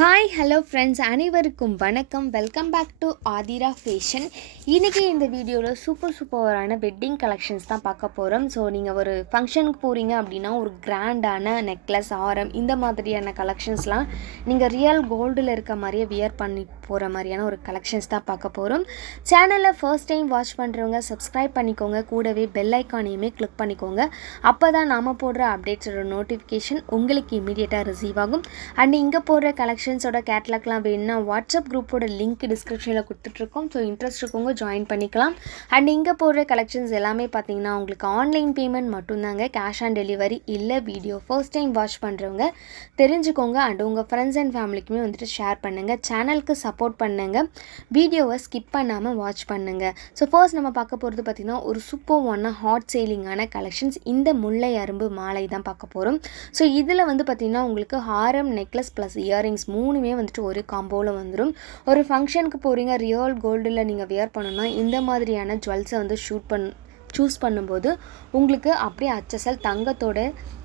Hi hello friends, அனைவருக்கும் வணக்கம். Welcome back to Aathira fashion. இன்றைக்கி இந்த வீடியோவில் சூப்பரான வெட்டிங் கலெக்ஷன்ஸ் தான் பார்க்க போகிறோம். ஸோ நீங்கள் ஒரு ஃபங்க்ஷனுக்கு போகிறீங்க அப்படின்னா ஒரு கிராண்டான நெக்லஸ், ஆரம் இந்த மாதிரியான கலெக்ஷன்ஸ்லாம் நீங்கள் ரியல் கோல்டில் இருக்க மாதிரியே வியர் பண்ணி போகிற மாதிரியான ஒரு கலெக்ஷன்ஸ் தான் பார்க்க போகிறோம். சேனலில் ஃபர்ஸ்ட் டைம் வாட்ச் பண்ணுறவங்க சப்ஸ்கிரைப் பண்ணிக்கோங்க, கூடவே பெல் ஐக்கானையுமே கிளிக் பண்ணிக்கோங்க. அப்போ தான் நாம் போடுற அப்டேட்ஸோட நோட்டிஃபிகேஷன் உங்களுக்கு இமீடியட்டாக ரிசீவ் ஆகும். அண்ட் இங்கே போடுற கலெக்ஷன்ஸோட கேட்லாக்லாம் வேணும்னா வாட்ஸ்அப் குரூப்போட லிங்க் டிஸ்கிரிப்ஷனில் கொடுத்துட்ருக்கோம். ஸோ இன்ட்ரெஸ்ட் இருக்கவங்க ஜாயின் பண்ணிக்கலாம். அண்ட் இங்கே போடுற கலெக்ஷன்ஸ் எல்லாமே பார்த்தீங்கன்னா உங்களுக்கு ஆன்லைன் பேமெண்ட் மட்டும்தாங்க, கேஷ் ஆன் டெலிவரி இல்லை. வீடியோ ஃபர்ஸ்ட் டைம் வாட்ச் பண்ணுறவங்க தெரிஞ்சுக்கோங்க. அண்ட் உங்கள் ஃப்ரெண்ட்ஸ் அண்ட் ஃபேமிலிக்குமே வந்துட்டு ஷேர் பண்ணுங்கள், சேனலுக்கு சப்போர்ட் பண்ணுங்கள், வீடியோவை ஸ்கிப் பண்ணாமல் வாட்ச் பண்ணுங்கள். ஸோ ஃபர்ஸ்ட் நம்ம பார்க்க போகிறது பார்த்திங்கன்னா ஒரு சூப்பர்வான ஹாட் சேலிங்கான கலெக்ஷன்ஸ். இந்த முல்லை அரும்பு மாலை தான் பார்க்க போகிறோம். ஸோ இதில் வந்து பார்த்திங்கன்னா உங்களுக்கு ஹாரம், நெக்லஸ் ப்ளஸ் இயரிங்ஸ் மூணுமே வந்துட்டு ஒரு காம்போவில் வந்துடும். ஒரு ஃபங்க்ஷனுக்கு போகிறீங்க, ரியல் கோல்டில் நீங்கள் வியர் பண்ணணும்னா இந்த மாதிரியான ஜுவல்ஸை வந்து சூஸ் பண்ணும்போது உங்களுக்கு அப்படியே அச்சசல் தங்கத்தோட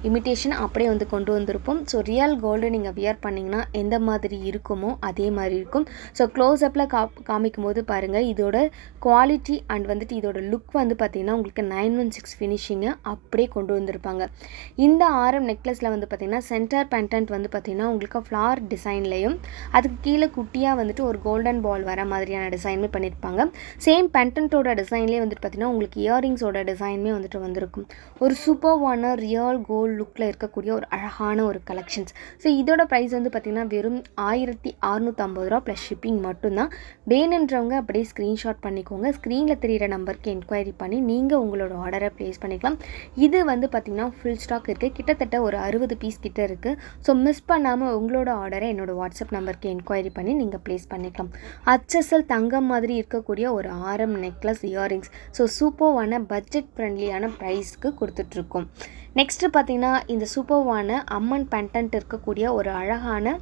இமிட்டேஷன் அப்படியே வந்து கொண்டு வந்திருப்போம். ஸோ ரியல் கோல்டு நீங்கள் வியர் பண்ணிங்கன்னா எந்த மாதிரி இருக்குமோ அதே மாதிரி இருக்கும். ஸோ க்ளோஸ்அப்பில் காமிக்கும் போது பாருங்கள், இதோட குவாலிட்டி அண்ட் வந்துட்டு இதோட லுக் வந்து பார்த்திங்கன்னா உங்களுக்கு 916 ஃபினிஷிங்கை அப்படியே கொண்டு வந்திருப்பாங்க. இந்த ஆரம் நெக்லஸில் வந்து பார்த்திங்கன்னா சென்டர் பெண்டன்ட் வந்து பார்த்திங்கன்னா உங்களுக்கு ஃப்ளார் டிசைன்லேயும் அதுக்கு கீழே குட்டியாக வந்துட்டு ஒரு கோல்டன் பால் வர மாதிரியான டிசைனுமே பண்ணியிருப்பாங்க. சேம் பெண்டன்ட்டோட டிசைன்லேயே வந்துட்டு பார்த்திங்கன்னா உங்களுக்கு இயரிங்ஸோட டிசைனுமே வந்துட்டு வந்திருக்கும். ஒரு சூப்பர்வான ரியல் கோல்டு லுக்கில் இருக்கக்கூடிய ஒரு அழகான ஒரு கலெக்ஷன்ஸ். ஸோ இதோட ப்ரைஸ் வந்து பார்த்திங்கன்னா வெறும் 1650 ரூபா ப்ளஸ் ஷிப்பிங் மட்டும்தான். வேணுன்றவங்க அப்படியே ஸ்க்ரீன்ஷாட் பண்ணிக்கோங்க. ஸ்க்ரீனில் தெரிகிற நம்பருக்கு என்கொயரி பண்ணி நீங்கள் உங்களோட ஆர்டரை ப்ளேஸ் பண்ணிக்கலாம். இது வந்து பார்த்திங்கன்னா ஃபுல் ஸ்டாக் இருக்குது, கிட்டத்தட்ட ஒரு 60 பீஸ் கிட்ட இருக்குது. ஸோ மிஸ் பண்ணாமல் உங்களோட ஆர்டரை என்னோடய வாட்ஸ்அப் நம்பருக்கு என்கொயரி பண்ணி நீங்கள் ப்ளேஸ் பண்ணிக்கலாம். அச்சசல் தங்கம் மாதிரி இருக்கக்கூடிய ஒரு ஆரம், நெக்லஸ், இயரிங்ஸ். ஸோ சூப்பர்வான பட்ஜெட் ஃப்ரெண்ட்லியான ப்ரைஸ்க்கு கொடுத்துட்ருக்கோம். நெக்ஸ்ட்டு பார்த்திங்கன்னா இந்த சூப்பர்வான அம்மன் பெண்டன்ட் இருக்கக்கூடிய ஒரு அழகான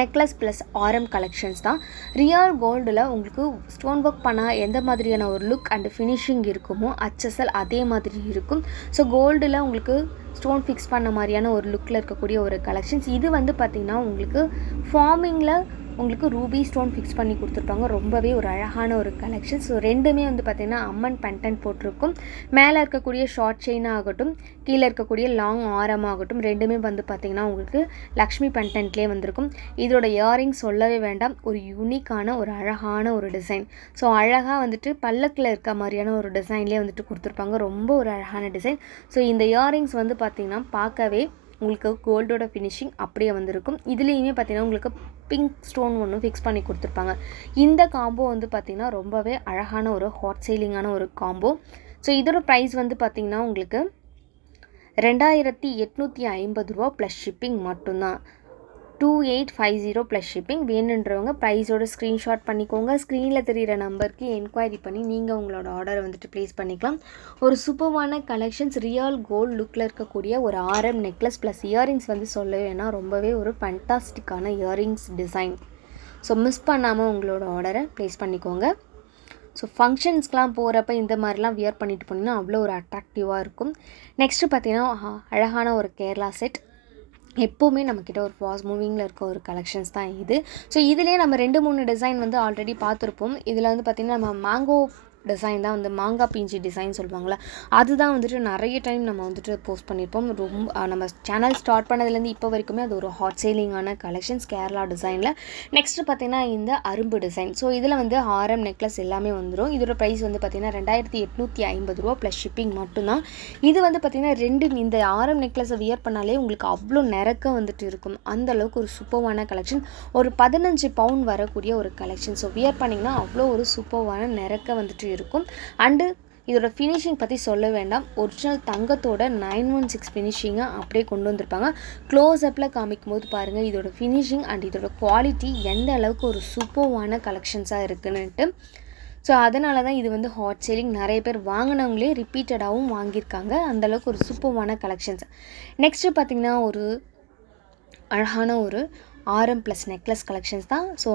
நெக்லஸ் ப்ளஸ் ஆரம் கலெக்ஷன்ஸ் தான். ரியல் கோல்டில் உங்களுக்கு ஸ்டோன் ஒர்க் பண்ணால் எந்த மாதிரியான ஒரு லுக் அண்ட் ஃபினிஷிங் இருக்குமோ அச்சசல் அதே மாதிரி இருக்கும். ஸோ கோல்டில் உங்களுக்கு ஸ்டோன் ஃபிக்ஸ் பண்ண மாதிரியான ஒரு லுக்கில் இருக்கக்கூடிய ஒரு கலெக்ஷன்ஸ். இது வந்து பார்த்திங்கன்னா உங்களுக்கு ஃபார்மிங்கில் உங்களுக்கு ரூபி ஸ்டோன் ஃபிக்ஸ் பண்ணி கொடுத்துருப்பாங்க. ரொம்பவே ஒரு அழகான ஒரு கலெக்ஷன். ஸோ ரெண்டுமே வந்து பார்த்திங்கன்னா அம்மன் பெண்டன்ட் போட்டிருக்கும். மேலே இருக்கக்கூடிய ஷார்ட் செயினாக ஆகட்டும், கீழே இருக்கக்கூடிய லாங் ஆரமாகட்டும், ரெண்டுமே வந்து பார்த்திங்கன்னா உங்களுக்கு லக்ஷ்மி பெண்டன்ட்லேயே வந்திருக்கும். இதோட இயரிங்ஸ் சொல்லவே வேண்டாம், ஒரு யூனிக்கான ஒரு அழகான ஒரு டிசைன். ஸோ அழகாக வந்துட்டு பல்லக்கில் இருக்க மாதிரியான ஒரு டிசைன்லேயே வந்துட்டு கொடுத்துருப்பாங்க. ரொம்ப ஒரு அழகான டிசைன். ஸோ இந்த இயரிங்ஸ் வந்து பார்த்திங்கன்னா பார்க்கவே உங்களுக்கு கோல்டோட ஃபினிஷிங் அப்படியே வந்திருக்கும். இதுலேயுமே பார்த்திங்கன்னா உங்களுக்கு பிங்க் ஸ்டோன் ஒன்று ஃபிக்ஸ் பண்ணி கொடுத்துருப்பாங்க. இந்த காம்போ வந்து பார்த்திங்கன்னா ரொம்பவே அழகான ஒரு ஹாட் சேலிங்கான ஒரு காம்போ. ஸோ இதோட ப்ரைஸ் வந்து பார்த்திங்கன்னா உங்களுக்கு 2850 ரூபா ப்ளஸ் ஷிப்பிங் மட்டும்தான். 2850 ப்ளஸ் ஷிப்பிங். வேணுன்றவங்க ப்ரைஸோட ஸ்க்ரீன்ஷாட் பண்ணிக்கோங்க. ஸ்க்ரீனில் தெரிகிற நம்பருக்கு என்கொயரி பண்ணி நீங்கள் உங்களோட ஆர்டரை வந்துட்டு ப்ளேஸ் பண்ணிக்கலாம். ஒரு சூப்பர்வான கலெக்ஷன்ஸ், ரியல் கோல்டு லுக்கில் இருக்கக்கூடிய ஒரு ஆரம், நெக்லஸ் ப்ளஸ் இயரிங்ஸ் வந்து சொல்லவே வேணா, ரொம்பவே ஒரு ஃபண்டாஸ்டிக்கான இயரிங்ஸ் டிசைன். ஸோ மிஸ் பண்ணாமல் உங்களோட ஆர்டரை ப்ளேஸ் பண்ணிக்கோங்க. ஸோ ஃபங்க்ஷன்ஸ்க்கெலாம் போகிறப்ப இந்த மாதிரிலாம் வியர் பண்ணிட்டு போனீங்கன்னா அவ்வளோ ஒரு அட்ராக்டிவாக இருக்கும். நெக்ஸ்ட்டு பார்த்தீங்கன்னா அழகான ஒரு கேரளா செட். எப்போவுமே நம்மக்கிட்ட ஒரு ஃபாஸ்ட் மூவிங்கில் இருக்க ஒரு கலெக்ஷன்ஸ் தான் இது. ஸோ இதிலே நம்ம 2-3 டிசைன் வந்து ஆல்ரெடி பார்த்துருப்போம். இதில் வந்து பார்த்திங்கன்னா நம்ம மேங்கோ டிசைன் தான் வந்து மாங்காய் பீஞ்சி டிசைன் சொல்லுவாங்களே, அதுதான் வந்துட்டு நிறைய டைம் நம்ம வந்துட்டு போஸ்ட் பண்ணியிருப்போம். ரொம்ப நம்ம சேனல் ஸ்டார்ட் பண்ணதுலேருந்து இப்போ வரைக்குமே அது ஒரு ஹாட் சேலிங்கான கலெக்ஷன்ஸ் கேரளா டிசைனில். நெக்ஸ்ட்டு பார்த்திங்கன்னா இந்த அரும்பு டிசைன். ஸோ இதில் வந்து ஆரம், நெக்லஸ் எல்லாமே வந்துடும். இதோட ப்ரைஸ் வந்து பார்த்திங்கன்னா 2850 ரூபா ப்ளஸ் ஷிப்பிங் மட்டும்தான். இது வந்து பார்த்திங்கன்னா இந்த ஆரம் நெக்லஸை வியர் பண்ணாலே உங்களுக்கு அவ்வளோ நிறக்க வந்துட்டு இருக்கும். அந்தளவுக்கு ஒரு சூப்பர்வான கலெக்ஷன். ஒரு 15 பவுண்ட் வரக்கூடிய ஒரு கலெக்ஷன். ஸோ வியர் பண்ணிங்கன்னா அவ்வளோ ஒரு சூப்பர்வான நிறக்க வந்துட்டு இருக்கும். அண்டு இதோட ஃபினிஷிங் பற்றி சொல்ல வேண்டாம், ஒரிஜினல் தங்கத்தோட 916 ஃபினிஷிங்கை அப்படியே கொண்டு வந்திருப்பாங்க. க்ளோஸ்அப்பில் காமிக்கும் போது பாருங்கள் இதோட ஃபினிஷிங் அண்ட் இதோட குவாலிட்டி எந்த அளவுக்கு ஒரு சூப்பர்வான கலெக்ஷன்ஸாக இருக்குன்னுட்டு. ஸோ அதனால தான் இது வந்து ஹாட் சேலிங். நிறைய பேர் வாங்கினவங்களே ரிப்பீட்டடாகவும் வாங்கியிருக்காங்க. அந்தளவுக்கு ஒரு சூப்பர்வான கலெக்ஷன்ஸ். நெக்ஸ்ட்டு பார்த்திங்கன்னா ஒரு அழகான ஒரு ஆரம் ப்ளஸ் நெக்லஸ் கலெக்ஷன்ஸ் தான். ஸோ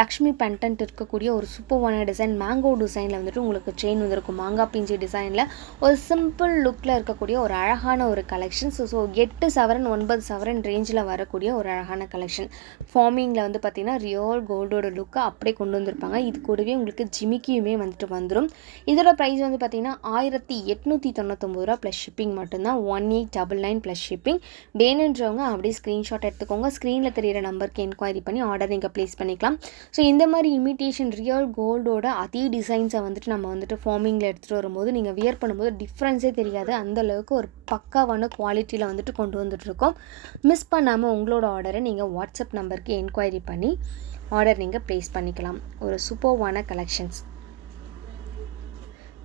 லக்ஷ்மி பெண்டன்ட் இருக்கக்கூடிய ஒரு சூப்பர்வான டிசைன், மேங்கோ டிசைனில் வந்துட்டு உங்களுக்கு செயின் வந்திருக்கும். மாங்காய் பிஞ்சி டிசைனில் ஒரு சிம்பிள் லுக்கில் இருக்கக்கூடிய ஒரு அழகான ஒரு கலெக்ஷன். ஸோ 8 சவரன் 9 சவரன் ரேஞ்சில் வரக்கூடிய ஒரு அழகான கலெக்ஷன். ஃபார்மிங்கில் வந்து பார்த்திங்கன்னா ரியல் கோல்டோட லுக்கை அப்படியே கொண்டு வந்திருப்பாங்க. இது கூடவே உங்களுக்கு ஜிமிக்கியுமே வந்துட்டு வந்துடும். இதோட ப்ரைஸ் வந்து பார்த்திங்கன்னா 1899 ரூபா ப்ளஸ் ஷிப்பிங் மட்டும்தான். 1899 ப்ளஸ் ஷிப்பிங். வேணுன்றவங்க அப்படியே ஸ்க்ரீன்ஷாட் எடுத்துக்கோங்க. ஸ்க்ரீனில் தெரியிற நம்பருக்கு என்கொயரி பண்ணி ஆர்டர் நீங்கள் ப்ளேஸ் பண்ணிக்கலாம். ஸோ இந்த மாதிரி இமிட்டேஷன் ரியல் கோல்டோட அதே டிசைன்ஸை வந்துட்டு நம்ம வந்துட்டு ஃபார்மிங்கில் எடுத்துகிட்டு வரும்போது நீங்கள் வியர் பண்ணும்போது டிஃப்ரென்ஸே தெரியாது. அந்தளவுக்கு ஒரு பக்காவான குவாலிட்டியில் வந்துட்டு கொண்டு வந்துட்டுருக்கோம். மிஸ் பண்ணாமல் உங்களோட ஆர்டரை நீங்கள் வாட்ஸ்அப் நம்பருக்கு என்கொயரி பண்ணி ஆர்டர் நீங்கள் ப்ளேஸ் பண்ணிக்கலாம். ஒரு சூப்பர்வான கலெக்ஷன்ஸ்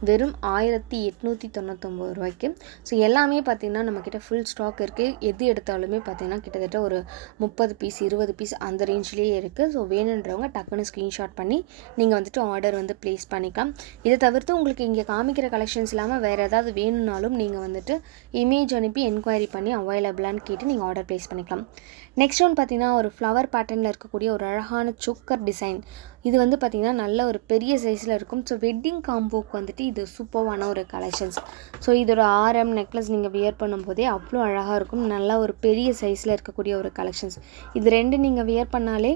வெறும் 1899 ரூபாய்க்கு. ஸோ எல்லாமே பார்த்திங்கன்னா நம்மக்கிட்ட ஃபுல் ஸ்டாக் இருக்குது. எது எடுத்தாலுமே பார்த்திங்கன்னா கிட்டத்தட்ட ஒரு 30 பீஸ் 20 பீஸ் அந்த ரேஞ்சிலேயே இருக்குது. ஸோ வேணுன்றவங்க டக்குன்னு ஸ்க்ரீன்ஷாட் பண்ணி நீங்கள் வந்துட்டு ஆர்டர் வந்து ப்ளேஸ் பண்ணிக்கலாம். இதை தவிர்த்து உங்களுக்கு இங்கே காமிக்கிற கலெக்ஷன்ஸ் இல்லாமல் வேறு ஏதாவது வேணும்னாலும் நீங்கள் வந்துட்டு இமேஜ் அனுப்பி என்கொயரி பண்ணி அவைலபிளான்னு கேட்டு நீங்கள் ஆர்டர் ப்ளேஸ் பண்ணிக்கலாம். நெக்ஸ்ட் ஒன் பார்த்திங்கன்னா ஒரு ஃப்ளவர் பேட்டர்னில் இருக்கக்கூடிய ஒரு அழகான சோக்கர் டிசைன். இது வந்து பார்த்திங்கன்னா நல்ல ஒரு பெரிய சைஸில் இருக்கும். ஸோ வெட்டிங் காம்போக்கு வந்துட்டு இது சூப்பர்வான ஒரு கலெக்ஷன்ஸ். ஸோ இதோட ஆரம் நெக்லஸ் நீங்கள் வியர் பண்ணும்போதே அவ்வளோ அழகாக இருக்கும். நல்லா ஒரு பெரிய சைஸில் இருக்கக்கூடிய ஒரு கலெக்ஷன்ஸ். இது ரெண்டு நீங்கள் வியர் பண்ணாலே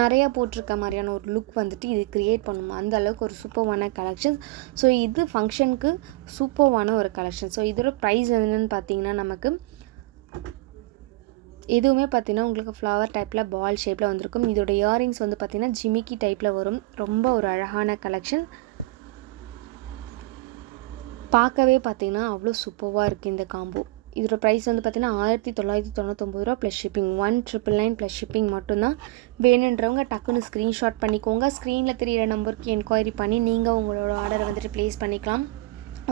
நிறையா போட்டிருக்க மாதிரியான ஒரு லுக் வந்துட்டு இது க்ரியேட் பண்ணும். அந்த அளவுக்கு ஒரு சூப்பர்வான கலெக்ஷன்ஸ். ஸோ இது ஃபங்க்ஷனுக்கு சூப்பர்வான ஒரு கலெக்ஷன். ஸோ இதோட ப்ரைஸ் என்னென்னு பார்த்தீங்கன்னா நமக்கு எதுவுமே பார்த்தீங்கன்னா உங்களுக்கு ஃப்ளவர் டைப்பில் பால் ஷேப்பில் வந்திருக்கும். இதோட இயரிங்ஸ் வந்து பார்த்திங்கன்னா ஜிமிக்கி டைப்பில் வரும். ரொம்ப ஒரு அழகான கலெக்ஷன். பார்க்கவே பார்த்திங்கன்னா அவ்வளோ சூப்பராக இருக்குது இந்த காம்போ. இதோட ப்ரைஸ் வந்து பார்த்திங்கன்னா 1999 ரூபா ப்ளஸ் ஷிப்பிங். 1999 ப்ளஸ் ஷிப்பிங் மட்டும்தான். வேணுன்றவங்க டக்குன்னு ஸ்க்ரீன்ஷாட் பண்ணிக்கோங்க. ஸ்க்ரீனில் தெரியிற நம்பருக்கு என்கொயரி பண்ணி நீங்கள் உங்களோட ஆர்டரை வந்துட்டு ப்ளேஸ் பண்ணிக்கலாம்.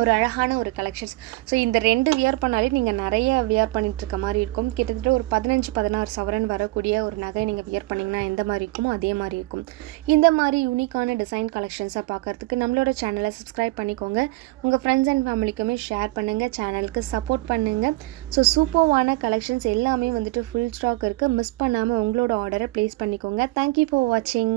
ஒரு அழகான ஒரு கலெக்ஷன்ஸ். ஸோ இந்த 2 வியர் பண்ணாலே நீங்கள் நிறைய வியர் பண்ணிகிட்ருக்க மாதிரி இருக்கும். கிட்டத்தட்ட ஒரு 15-16 சவரன் வரக்கூடிய ஒரு நகை நீங்கள் வியர் பண்ணிங்கன்னா எந்த மாதிரி இருக்குமோ அதே மாதிரி இருக்கும். இந்த மாதிரி யூனிக்கான டிசைன் கலெக்ஷன்ஸை பார்க்குறதுக்கு நம்மளோட சேனலை சப்ஸ்கிரைப் பண்ணிக்கோங்க. உங்கள் ஃப்ரெண்ட்ஸ் அண்ட் ஃபேமிலிக்குமே ஷேர் பண்ணுங்கள். சேனலுக்கு சப்போர்ட் பண்ணுங்கள். ஸோ சூப்பர்வான கலெக்ஷன்ஸ் எல்லாமே வந்துட்டு ஃபுல் ஸ்டாக் இருக்குது. மிஸ் பண்ணாமல் உங்களோட ஆர்டரை ப்ளேஸ் பண்ணிக்கோங்க. தேங்க்யூ ஃபார் வாட்சிங்.